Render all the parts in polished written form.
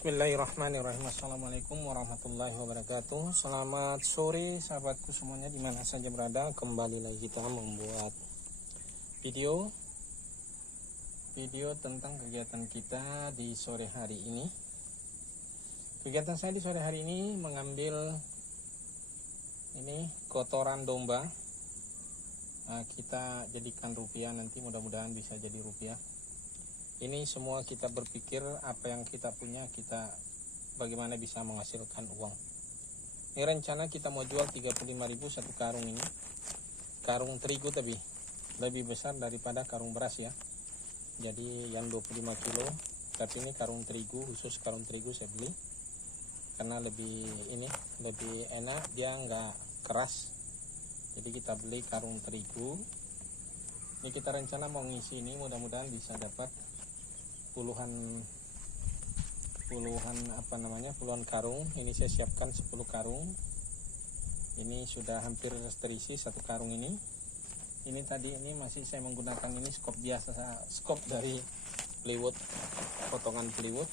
Bismillahirrahmanirrahim. Assalamualaikum warahmatullahi wabarakatuh. Selamat sore sahabatku semuanya dimana saja berada. Kembali lagi kita membuat video tentang kegiatan kita di sore hari ini. Kegiatan saya di sore hari ini mengambil ini kotoran domba. Kita jadikan rupiah, nanti mudah-mudahan bisa jadi rupiah. Ini semua kita berpikir apa yang kita punya, kita bagaimana bisa menghasilkan uang. Ini rencana kita mau jual 35.000 satu karung ini. Karung terigu tapi lebih besar daripada karung beras ya. Jadi yang 25 kilo, tapi ini karung terigu, khusus karung terigu saya beli. Karena lebih enak, dia nggak keras. Jadi kita beli karung terigu. Ini kita rencana mau ngisi ini, mudah-mudahan bisa dapat puluhan karung. Ini saya siapkan 10 karung. Ini sudah hampir terisi satu karung ini. Ini tadi ini masih saya menggunakan ini skop biasa, skop dari plywood, potongan plywood.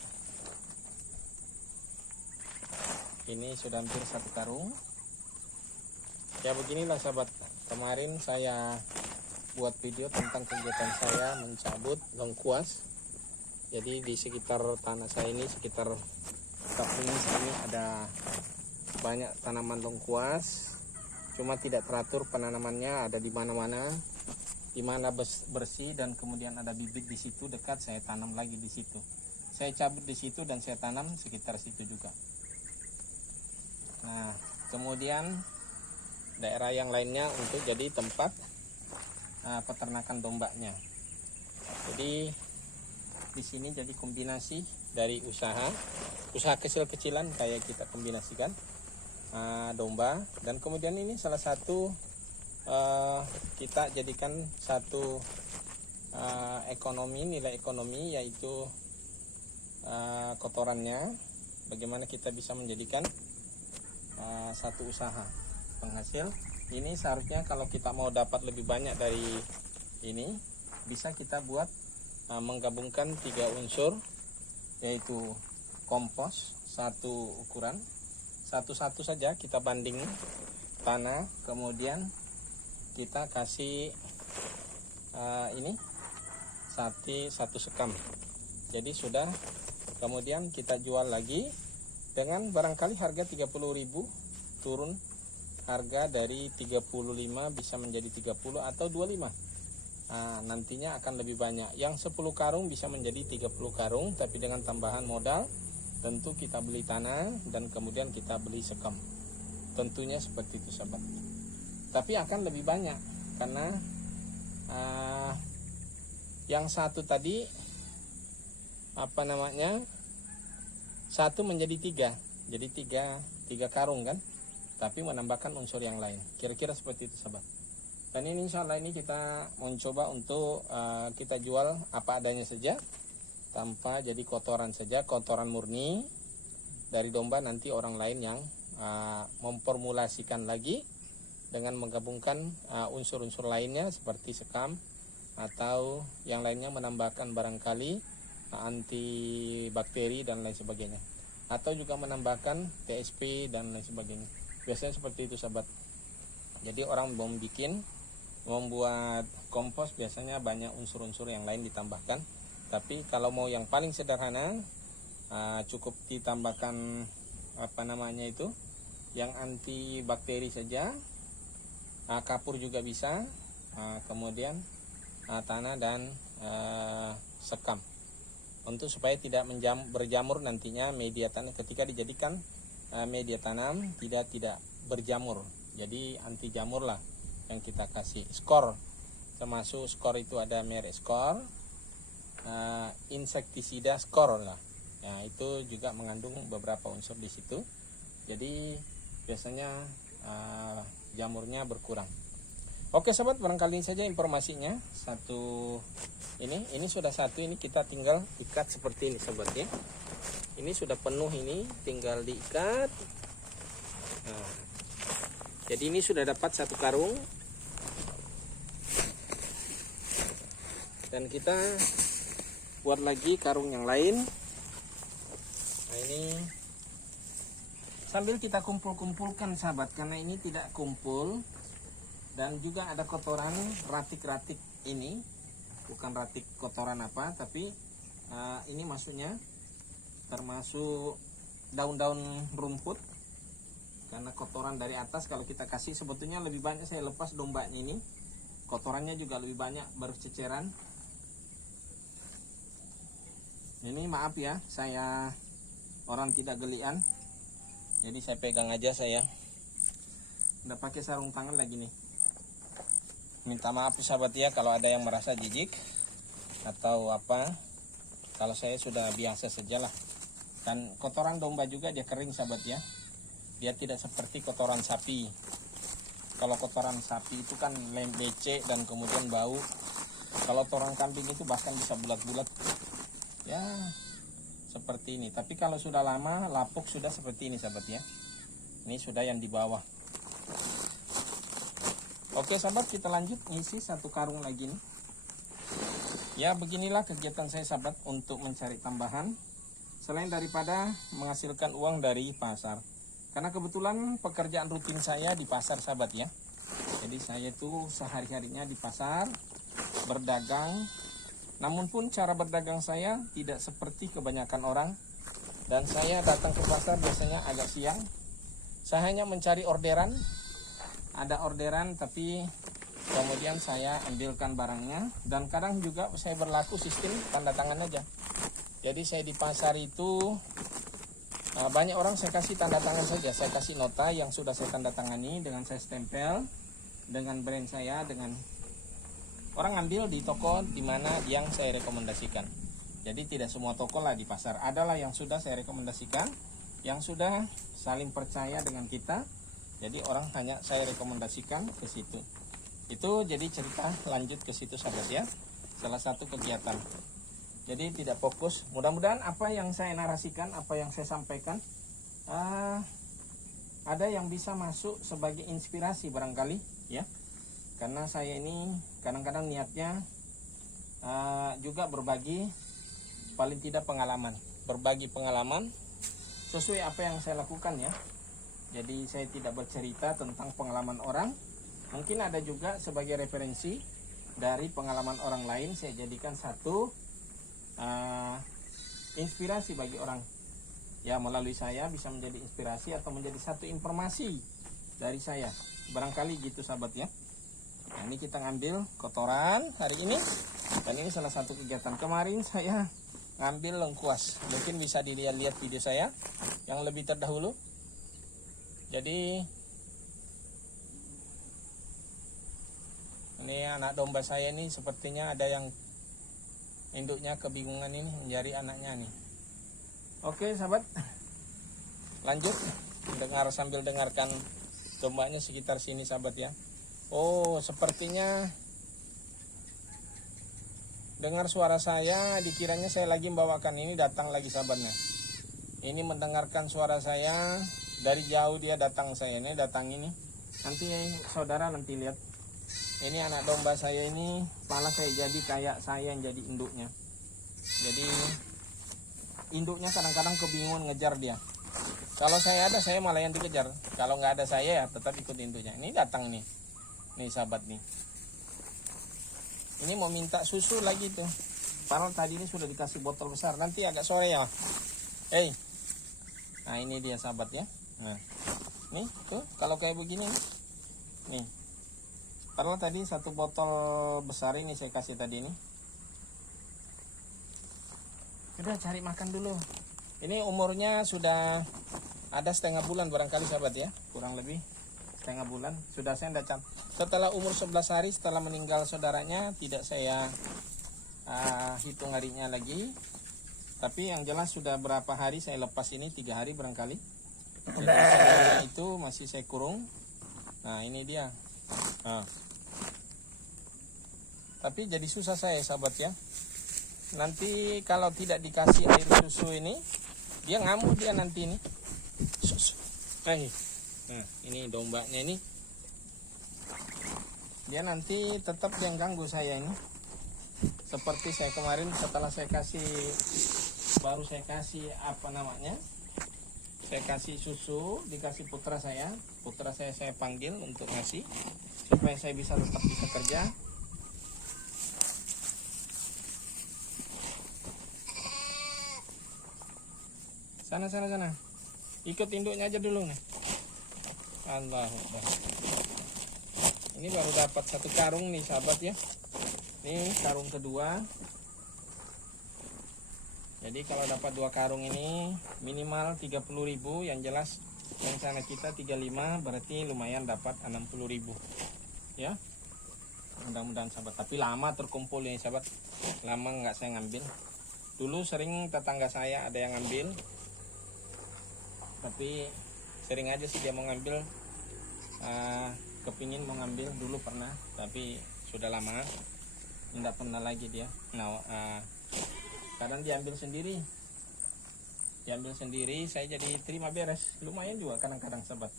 Ini sudah hampir satu karung. Ya beginilah sahabat, kemarin saya buat video tentang kegiatan saya mencabut lengkuas. Jadi di sekitar tanah saya ini, sekitar kampung ini ada banyak tanaman lengkuas. Cuma tidak teratur penanamannya, ada di mana-mana. Di mana bersih dan kemudian ada bibit di situ dekat, saya tanam lagi di situ. Saya cabut di situ dan saya tanam sekitar situ juga. Nah, kemudian daerah yang lainnya untuk jadi tempat peternakan dombanya. Jadi di sini jadi kombinasi dari usaha kecil-kecilan kayak kita kombinasikan domba, dan kemudian ini salah satu kita jadikan satu nilai ekonomi, yaitu kotorannya. Bagaimana kita bisa menjadikan satu usaha penghasil. Ini seharusnya kalau kita mau dapat lebih banyak dari ini, bisa kita buat menggabungkan 3 unsur, yaitu kompos satu ukuran, satu-satu saja kita banding tanah, kemudian kita kasih satu sekam. Jadi sudah, kemudian kita jual lagi dengan barangkali harga 30.000, turun harga dari 35 bisa menjadi 30 atau 25. Nantinya akan lebih banyak. Yang 10 karung bisa menjadi 30 karung, tapi dengan tambahan modal. Tentu kita beli tanah dan kemudian kita beli sekam. Tentunya seperti itu sahabat. Tapi akan lebih banyak karena yang satu tadi satu menjadi 3. Jadi 3 karung kan, tapi menambahkan unsur yang lain. Kira-kira seperti itu sahabat. Dan ini insya Allah ini kita mencoba untuk kita jual apa adanya saja, tanpa jadi kotoran saja, kotoran murni dari domba. Nanti orang lain yang memformulasikan lagi dengan menggabungkan unsur-unsur lainnya seperti sekam atau yang lainnya, menambahkan barangkali antibakteri dan lain sebagainya, atau juga menambahkan TSP dan lain sebagainya. Biasanya seperti itu sahabat. Jadi orang membuat kompos biasanya banyak unsur-unsur yang lain ditambahkan. Tapi kalau mau yang paling sederhana, cukup ditambahkan yang anti bakteri saja, kapur juga bisa, kemudian tanah dan sekam, untuk supaya tidak berjamur nantinya media tanam. Ketika dijadikan media tanam tidak berjamur, jadi anti jamur lah yang kita kasih. Skor, termasuk skor itu ada merek skor, insektisida skor lah. Nah, itu juga mengandung beberapa unsur di situ. Jadi biasanya jamurnya berkurang. Oke sahabat, barangkali saja informasinya. Ini sudah satu, ini kita tinggal ikat seperti ini sahabat ya. Ini sudah penuh, ini tinggal diikat. Nah, jadi ini sudah dapat satu karung. Dan kita buat lagi karung yang lain. Nah, Nah ini sambil kita kumpul-kumpulkan sahabat, karena ini tidak kumpul dan juga ada kotoran ratik-ratik ini, bukan ratik kotoran apa, tapi ini maksudnya termasuk daun-daun rumput, karena kotoran dari atas kalau kita kasih sebetulnya lebih banyak. Saya lepas dombanya ini, kotorannya juga lebih banyak berceceran. Ini maaf ya, saya orang tidak gelian, jadi saya pegang aja. Saya udah pakai sarung tangan lagi nih. Minta maaf sahabat ya kalau ada yang merasa jijik atau apa. Kalau saya sudah biasa sajalah. Dan kotoran domba juga dia kering sahabat ya. Dia tidak seperti kotoran sapi. Kalau kotoran sapi itu kan becek dan kemudian bau. Kalau kotoran kambing itu bahkan bisa bulat-bulat. Ya, seperti ini. Tapi kalau sudah lama, lapuk sudah seperti ini sahabat ya. Ini sudah yang di bawah. Oke sahabat, kita lanjut ngisi satu karung lagi nih. Ya, beginilah kegiatan saya sahabat untuk mencari tambahan selain daripada menghasilkan uang dari pasar. Karena kebetulan pekerjaan rutin saya di pasar sahabat ya. Jadi saya tuh sehari-harinya di pasar berdagang. Namun pun cara berdagang saya tidak seperti kebanyakan orang. Dan saya datang ke pasar biasanya agak siang. Saya hanya mencari orderan. Ada orderan tapi kemudian saya ambilkan barangnya. Dan kadang juga saya berlaku sistem tanda tangan aja. Jadi saya di pasar itu banyak orang saya kasih tanda tangan saja. Saya kasih nota yang sudah saya tanda tangani dengan saya stempel dengan brand saya, dengan orang ambil di toko di mana yang saya rekomendasikan. Jadi tidak semua toko lah di pasar. Adalah yang sudah saya rekomendasikan, yang sudah saling percaya dengan kita. Jadi orang hanya saya rekomendasikan ke situ. Itu jadi cerita lanjut ke situ sahabat ya. Salah satu kegiatan. Jadi tidak fokus. Mudah-mudahan apa yang saya narasikan, apa yang saya sampaikan, ada yang bisa masuk sebagai inspirasi barangkali ya. Karena saya ini kadang-kadang niatnya juga berbagi, paling tidak pengalaman. Berbagi pengalaman sesuai apa yang saya lakukan ya. Jadi saya tidak bercerita tentang pengalaman orang. Mungkin ada juga sebagai referensi dari pengalaman orang lain. Saya jadikan satu inspirasi bagi orang. Ya, melalui saya bisa menjadi inspirasi atau menjadi satu informasi dari saya. Barangkali gitu sahabat ya. Nah, ini kita ngambil kotoran hari ini. Dan ini salah satu kegiatan. Kemarin saya ngambil lengkuas. Mungkin bisa dilihat-lihat video saya yang lebih terdahulu. Jadi ini anak domba saya ini sepertinya ada yang induknya kebingungan ini mencari anaknya nih. Oke sahabat, lanjut dengar sambil dengarkan dombanya sekitar sini sahabat ya. Oh, sepertinya dengar suara saya, dikiranya saya lagi membawakan ini, datang lagi sahabatnya. Ini mendengarkan suara saya dari jauh, dia datang saya ini, datang ini. Nanti saudara nanti lihat. Ini anak domba saya ini, malah saya jadi kayak saya yang jadi induknya. Jadi induknya kadang-kadang kebingungan ngejar dia. Kalau saya ada, saya malah yang dikejar. Kalau nggak ada saya ya tetap ikut induknya. Ini datang nih. Nih sahabat nih. Ini mau minta susu lagi tuh. Padahal tadi ini sudah dikasih botol besar. Nanti agak sore ya. Nah ini dia sahabat ya. Nah, nih tuh kalau kayak begini nih. Padahal tadi satu botol besar ini saya kasih tadi ini. Udah cari makan dulu. Ini umurnya sudah ada setengah bulan barangkali sahabat ya. Kurang lebih setengah bulan. Sudah saya tidak. Setelah umur 11 hari setelah meninggal saudaranya, tidak saya hitung harinya lagi. Tapi yang jelas sudah berapa hari saya lepas ini, 3 hari barangkali. Jadi itu masih saya kurung. Nah ini dia. Nah. Tapi jadi susah saya sahabat ya. Nanti kalau tidak dikasih air susu ini, dia ngamuk dia nanti ini. Nah ini dombanya ini. Dia nanti tetap yang ganggu saya ini. Seperti saya kemarin setelah saya kasih baru saya kasih apa namanya, saya kasih susu, dikasih putra saya panggil untuk ngasih supaya saya tetap bisa kerja. Sana ikut induknya aja dulu nih. Allah, ini baru dapat 1 karung nih sahabat ya. Ini karung kedua. Jadi kalau dapat 2 karung ini minimal 30.000, yang jelas rencana kita 35, berarti lumayan dapat 60.000 ya. Mudah-mudahan sahabat, tapi lama terkumpul ini sahabat, lama nggak saya ngambil. Dulu sering tetangga saya ada yang ngambil, tapi sering aja sih dia mau ngambil, kepingin mau ngambil dulu pernah, tapi sudah lama nggak pernah lagi dia. Nah, kadang diambil sendiri, saya jadi terima beres, lumayan juga kadang-kadang sahabat.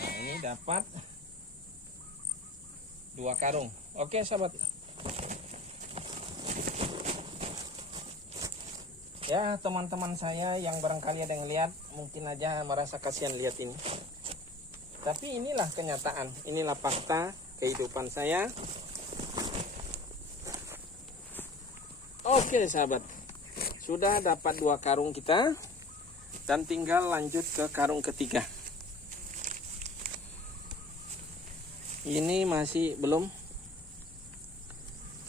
Nah, ini dapat 2 karung. Oke sahabat, ya teman-teman saya yang barangkali ada yang lihat, mungkin aja merasa kasihan lihat ini, tapi inilah kenyataan, inilah fakta kehidupan saya. Oke sahabat, sudah dapat 2 karung kita, dan tinggal lanjut ke karung ketiga. Ini masih belum,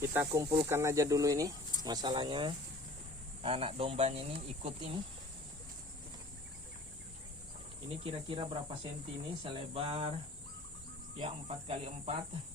kita kumpulkan aja dulu ini. Masalahnya anak dombanya ini ikut ini. Ini kira-kira berapa senti ini, selebar ya 4 kali 4.